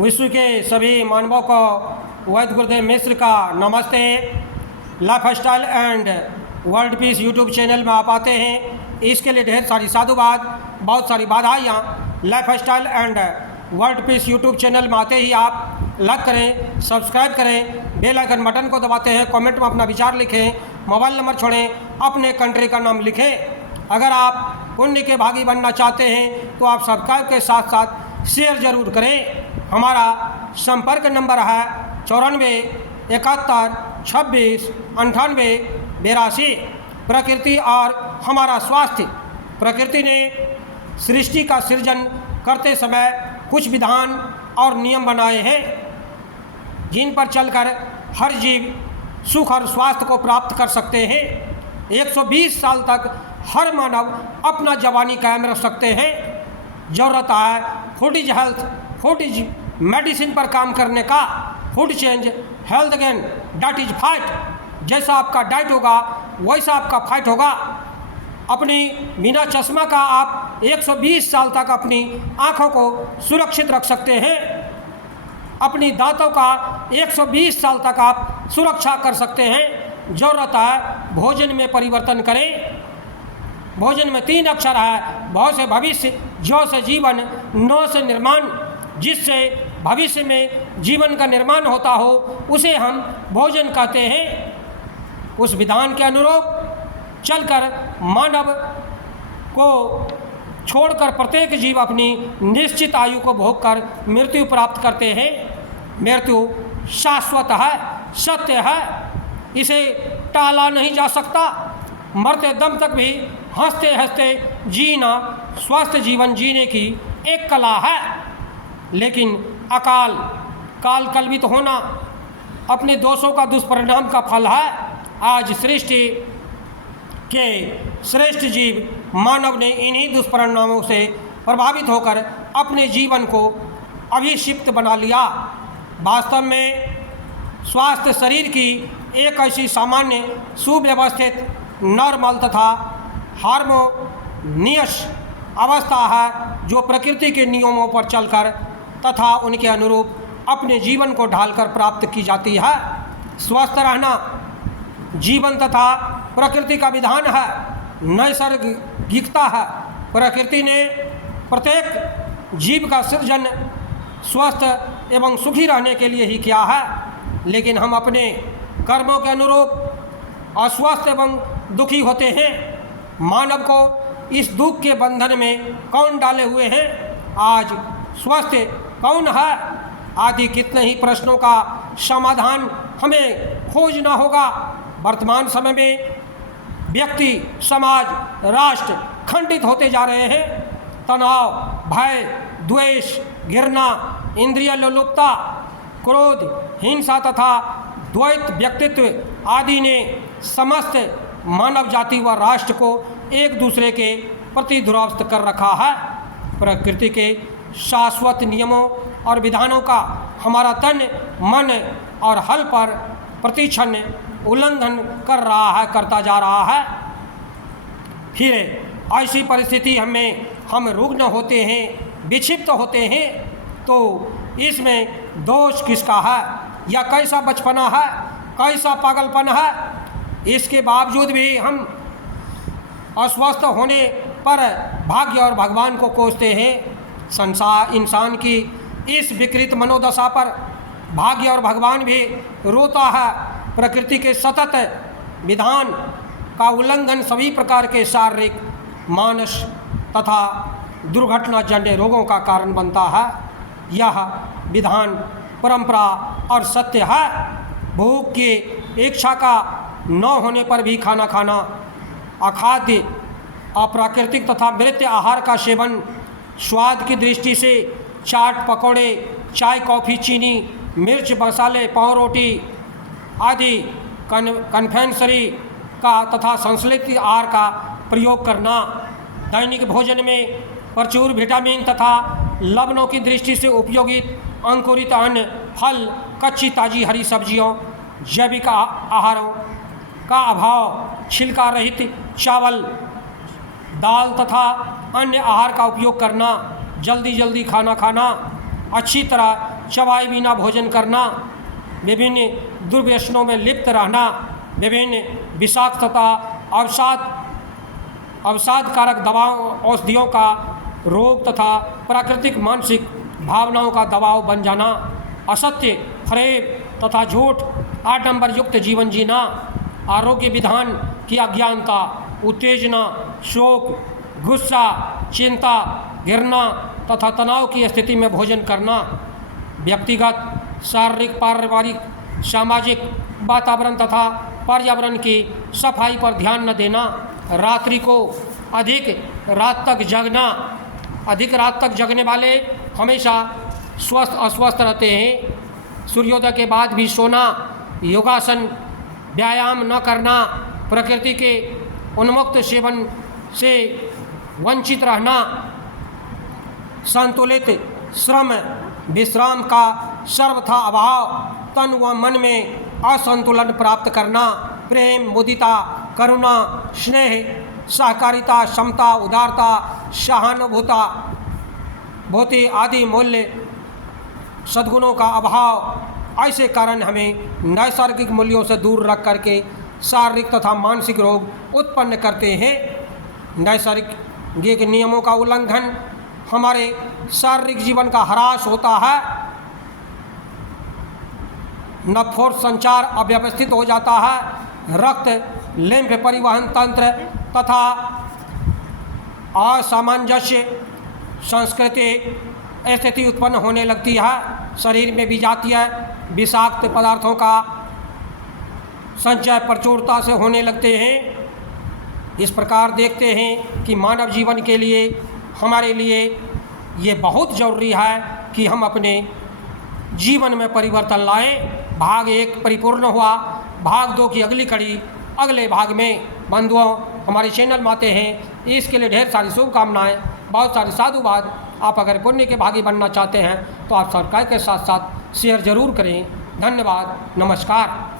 विश्व के सभी मानवों को वैद्य गुरुदेव मिश्र का नमस्ते। Life style and world peace YouTube channel में आप आते हैं, इसके लिए ढेर सारी साधुवाद, बहुत सारी बाधाइयाँ। Life style and world peace YouTube channel में आते ही आप लाइक करें, सब्सक्राइब करें, बेल आइकन बटन को दबाते हैं, कमेंट में अपना विचार लिखें, मोबाइल नंबर छोड़ें, अपने कंट्री का नाम लिखें। अगर आप पुण्य के भागी बनना चाहते हैं तो आप सब्सक्राइब के साथ साथ शेयर ज़रूर करें। हमारा संपर्क नंबर है 94 71 26 98 82। प्रकृति और हमारा स्वास्थ्य। प्रकृति ने सृष्टि का सृजन करते समय कुछ विधान और नियम बनाए हैं जिन पर चलकर हर जीव सुख और स्वास्थ्य को प्राप्त कर सकते हैं। 120 साल तक हर मानव अपना जवानी कायम रख सकते हैं। ज़रूरत है food is health, food is medicine पर काम करने का। Food change health gain, diet is fight. जैसा आपका डाइट होगा वैसा आपका फाइट होगा। अपनी बिना चश्मा का आप 120 साल तक अपनी आँखों को सुरक्षित रख सकते हैं। अपनी दांतों का 120 साल तक आप सुरक्षा कर सकते हैं। ज़रूरत है भोजन में परिवर्तन करें। भोजन में 3 अक्षर है, भौ से भविष्य, ज्यों से जीवन, नौ से निर्माण। जिससे भविष्य में जीवन का निर्माण होता हो उसे हम भोजन कहते हैं। उस विधान के अनुरूप चलकर मानव को छोड़कर प्रत्येक जीव अपनी निश्चित आयु को भोग कर मृत्यु प्राप्त करते हैं। मृत्यु शाश्वत है, सत्य है, इसे टाला नहीं जा सकता। मरते दम तक भी हंसते हंसते जीना स्वस्थ जीवन जीने की एक कला है। लेकिन अकाल काल कल्पित होना अपने दोषों का दुष्परिणाम का फल है। आज सृष्टि के श्रेष्ठ जीव मानव ने इन्हीं दुष्परिणामों से प्रभावित होकर अपने जीवन को अभिक्षिप्त बना लिया। वास्तव में स्वास्थ्य शरीर की एक ऐसी सामान्य सुव्यवस्थित नॉर्मल तथा हार्मोनियस अवस्था है जो प्रकृति के नियमों पर चलकर तथा उनके अनुरूप अपने जीवन को ढालकर प्राप्त की जाती है। स्वस्थ रहना जीवन तथा प्रकृति का विधान है, नैसर्गिकता है। प्रकृति ने प्रत्येक जीव का सृजन स्वस्थ एवं सुखी रहने के लिए ही किया है। लेकिन हम अपने कर्मों के अनुरूप अस्वस्थ एवं दुखी होते हैं। मानव को इस दुख के बंधन में कौन डाले हुए हैं? आज स्वस्थ कौन है? आदि कितने ही प्रश्नों का समाधान हमें खोजना होगा। वर्तमान समय में व्यक्ति, समाज, राष्ट्र खंडित होते जा रहे हैं। तनाव, भय, द्वेष, घृणा, इंद्रिय लोलुपता, क्रोध, हिंसा तथा द्वैत व्यक्तित्व आदि ने समस्त मानव जाति व राष्ट्र को एक दूसरे के प्रति दुरावस्थ कर रखा है। प्रकृति के शाश्वत नियमों और विधानों का हमारा तन, मन और हल पर प्रतिक्षण उल्लंघन कर रहा है, करता जा रहा है। फिर ऐसी परिस्थिति हम रुग्ण होते हैं, विक्षिप्त होते हैं, तो इसमें दोष किसका है? या कैसा बचपना है, कैसा पागलपन है? इसके बावजूद भी हम अस्वस्थ होने पर भाग्य और भगवान को कोसते हैं। संसार इंसान की इस विकृत मनोदशा पर भाग्य और भगवान भी रोता है। प्रकृति के सतत विधान का उल्लंघन सभी प्रकार के शारीरिक, मानसिक तथा दुर्घटनाजन्य रोगों का कारण बनता है। यह विधान परंपरा और सत्य है। भूख की इच्छा का न होने पर भी खाना खाना, अखाद्य, अप्राकृतिक तथा मृत आहार का सेवन, स्वाद की दृष्टि से चाट, पकौड़े, चाय, कॉफ़ी, चीनी, मिर्च, मसाले, पाव रोटी आदि कन्फेक्शनरी का तथा संश्लेषित आहार का प्रयोग करना, दैनिक भोजन में प्रचुर विटामिन तथा लवणों की दृष्टि से उपयोगित अंकुरित अन्न, फल, कच्ची ताज़ी हरी सब्जियों, जैविक आहारों का अभाव, छिलका रहित चावल, दाल तथा अन्य आहार का उपयोग करना, जल्दी जल्दी खाना खाना, अच्छी तरह चबाए बिना भोजन करना, विभिन्न दुर्व्यसनों में लिप्त रहना, विभिन्न विषाक्त तथा अवसादकारक दवाओं औषधियों का रोग तथा प्राकृतिक मानसिक भावनाओं का दबाव बन जाना, असत्य, फरेब तथा झूठ, आडंबर युक्त जीवन जीना, आरोग्य विधान की अज्ञानता, उत्तेजना, शोक, गुस्सा, चिंता, घृणा तथा तनाव की स्थिति में भोजन करना, व्यक्तिगत, शारीरिक, पारिवारिक, सामाजिक वातावरण तथा पर्यावरण की सफाई पर ध्यान न देना, रात्रि को अधिक रात तक जगने वाले हमेशा अस्वस्थ रहते हैं। सूर्योदय के बाद भी सोना, योगासन, व्यायाम न करना, प्रकृति के उन्मुक्त सेवन से वंचित रहना, संतुलित श्रम विश्राम का सर्वथा अभाव, तन व मन में असंतुलन प्राप्त करना, प्रेम, मुदिता, करुणा, स्नेह, सहकारिता, समता, उदारता, सहानुभूता, भौति आदि मूल्य सद्गुणों का अभाव, ऐसे कारण हमें नैसर्गिक मूल्यों से दूर रख करके शारीरिक तथा मानसिक रोग उत्पन्न करते हैं। नैसर्गिक नियमों का उल्लंघन हमारे शारीरिक जीवन का ह्रास होता है, नफोर संचार अव्यवस्थित हो जाता है, रक्त लिम्फ परिवहन तंत्र तथा असामंजस्य संस्कृति स्थिति उत्पन्न होने लगती है, शरीर में विजातीय विषाक्त पदार्थों का संचय प्रचुरता से होने लगते हैं। इस प्रकार देखते हैं कि मानव जीवन के लिए हमारे लिए ये बहुत ज़रूरी है कि हम अपने जीवन में परिवर्तन लाएं। भाग 1 परिपूर्ण हुआ, भाग 2 की अगली कड़ी अगले भाग में बंधुओं हमारे चैनल में आते हैं। इसके लिए ढेर सारी शुभकामनाएं, बहुत सारी साधुवाद। आप अगर पुण्य के भागी बनना चाहते हैं तो आप सब्सक्राइब के साथ साथ शेयर ज़रूर करें। धन्यवाद, नमस्कार।